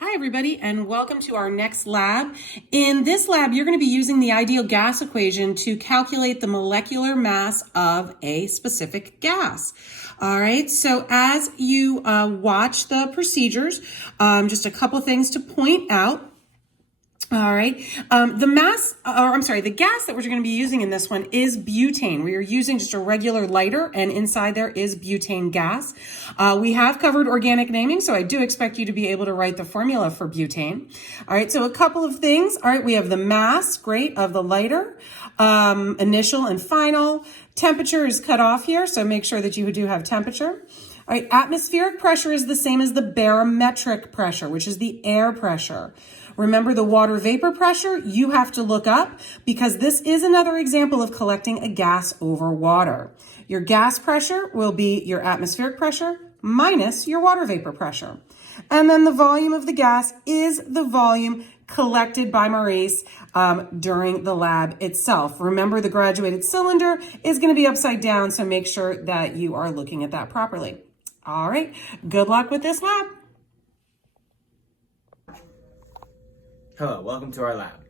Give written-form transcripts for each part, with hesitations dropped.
Hi everybody, and welcome to our next lab. In this lab, you're going to be using the ideal gas equation to calculate the molecular mass of a specific gas. All right, so as you watch the procedures, just a couple things to point out. All right. The gas that we're going to be using in this one is butane. We are using just a regular lighter, and inside there is butane gas. We have covered organic naming, so I do expect you to be able to write the formula for butane. All right. So a couple of things. All right. We have the mass, great, of the lighter, initial and final. Temperature is cut off here, so make sure that you do have temperature. All right, atmospheric pressure is the same as the barometric pressure, which is the air pressure. Remember the water vapor pressure, you have to look up because this is another example of collecting a gas over water. Your gas pressure will be your atmospheric pressure minus your water vapor pressure. And then the volume of the gas is the volume collected by Maurice during the lab itself. Remember, the graduated cylinder is going to be upside down, so make sure that you are looking at that properly. All right, good luck with this lab. Hello, welcome to our lab.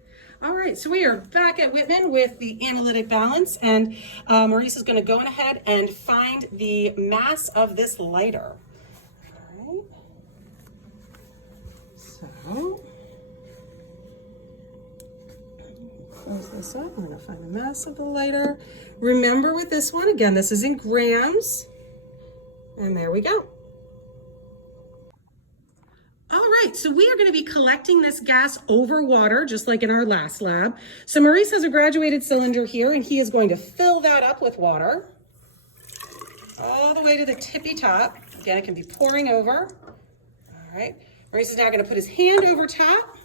All right, so we are back at Whitman with the analytic balance, and Maurice is going to go ahead and find the mass of this lighter. All right, so close this up. I'm going to find the mass of the lighter. Remember with this one, again, this is in grams. And there we go. All right, so we are going to be collecting this gas over water, just like in our last lab. So Maurice has a graduated cylinder here, and he is going to fill that up with water all the way to the tippy top. Again, it can be pouring over. All right, Maurice is now going to put his hand over top.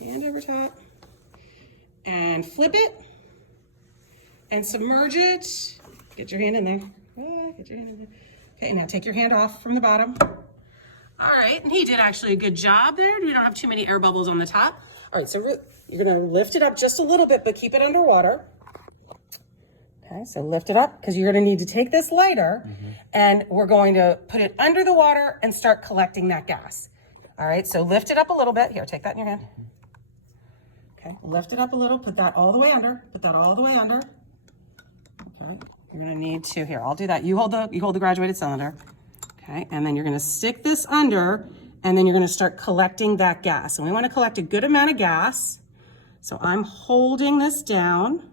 Hand over top. And flip it. And submerge it. Get your hand in there. Get your hand in there. Okay, now take your hand off from the bottom. All right, and he did actually a good job there. We don't have too many air bubbles on the top. All right, so you're gonna lift it up just a little bit, but keep it underwater. Okay, so lift it up, because you're gonna need to take this lighter and we're going to put it under the water and start collecting that gas. All right, so lift it up a little bit. Here, take that in your hand. Okay, lift it up a little, put that all the way under, put that all the way under. Okay. You're gonna need to, here, I'll do that. You hold the graduated cylinder. Okay, and then you're gonna stick this under, and then you're gonna start collecting that gas. And we wanna collect a good amount of gas. So I'm holding this down,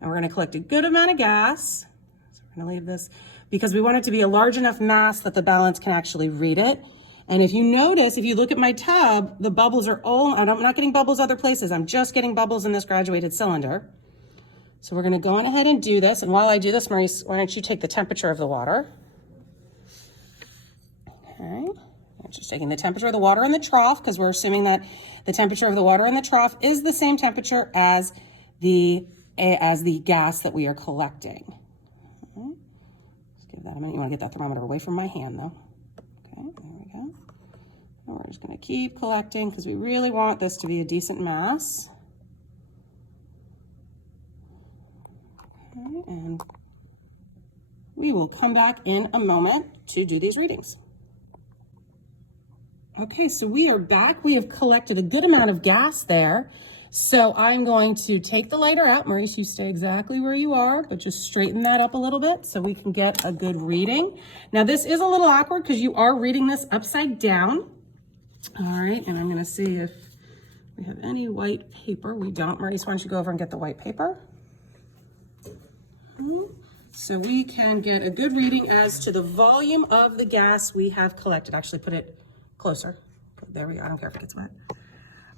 and we're gonna collect a good amount of gas. So we're gonna leave this, because we want it to be a large enough mass that the balance can actually read it. And if you notice, if you look at my tub, the bubbles are all, I'm not getting bubbles other places, I'm just getting bubbles in this graduated cylinder. So we're gonna go on ahead and do this. And while I do this, Maurice, why don't you take the temperature of the water? Okay, I'm just taking the temperature of the water in the trough, because we're assuming that the temperature of the water in the trough is the same temperature as the gas that we are collecting. Okay. Just give that a minute. You wanna get that thermometer away from my hand though. Okay, there we go. And we're just gonna keep collecting, because we really want this to be a decent mass. Okay, and we will come back in a moment to do these readings. Okay, so we are back. We have collected a good amount of gas there. So I'm going to take the lighter out. Maurice, you stay exactly where you are, but just straighten that up a little bit so we can get a good reading. Now this is a little awkward because you are reading this upside down. All right, and I'm gonna see if we have any white paper. We don't. Maurice, why don't you go over and get the white paper? So we can get a good reading as to the volume of the gas we have collected. Actually, put it closer. There we go. I don't care if it gets wet.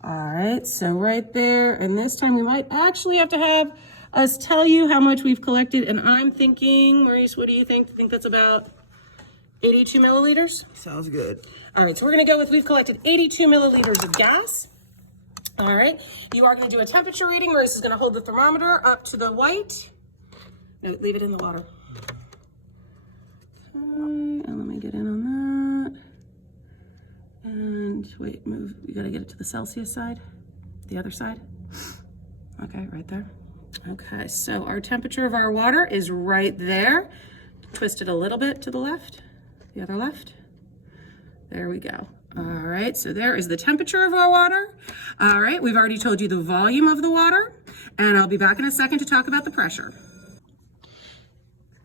All right, so right there, and this time we might actually have to have us tell you how much we've collected. And I'm thinking, Maurice, what do you think? Do you think that's about 82 milliliters? Sounds good. All right, so we're gonna go with, we've collected 82 milliliters of gas. All right, you are gonna do a temperature reading. Maurice is gonna hold the thermometer up to the white. No, leave it in the water. Okay, and let me get in on that. And wait, move, you gotta get it to the Celsius side, the other side. Okay, right there. Okay, so our temperature of our water is right there. Twist it a little bit to the left, the other left. There we go. All right, so there is the temperature of our water. All right, we've already told you the volume of the water, and I'll be back in a second to talk about the pressure.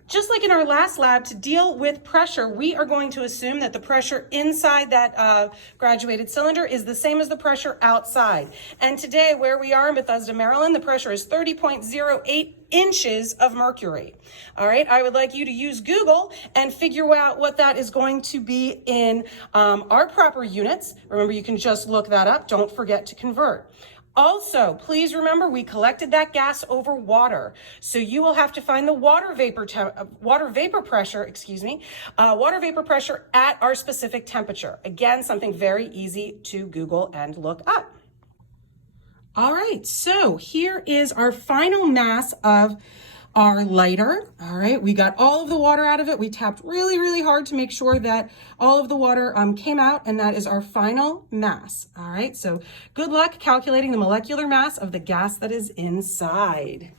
Just like in our last lab, to deal with pressure, we are going to assume that the pressure inside that graduated cylinder is the same as the pressure outside. And today, where we are in Bethesda, Maryland, the pressure is 30.08 inches of mercury. All right, I would like you to use Google and figure out what that is going to be in our proper units. Remember, you can just look that up. Don't forget to convert. Also, please remember we collected that gas over water. So you will have to find the water vapor pressure at our specific temperature. Again, something very easy to Google and look up. All right, so here is our final mass of our lighter. All right, we got all of the water out of it. We tapped really, really hard to make sure that all of the water came out, and that is our final mass. All right, so good luck calculating the molecular mass of the gas that is inside.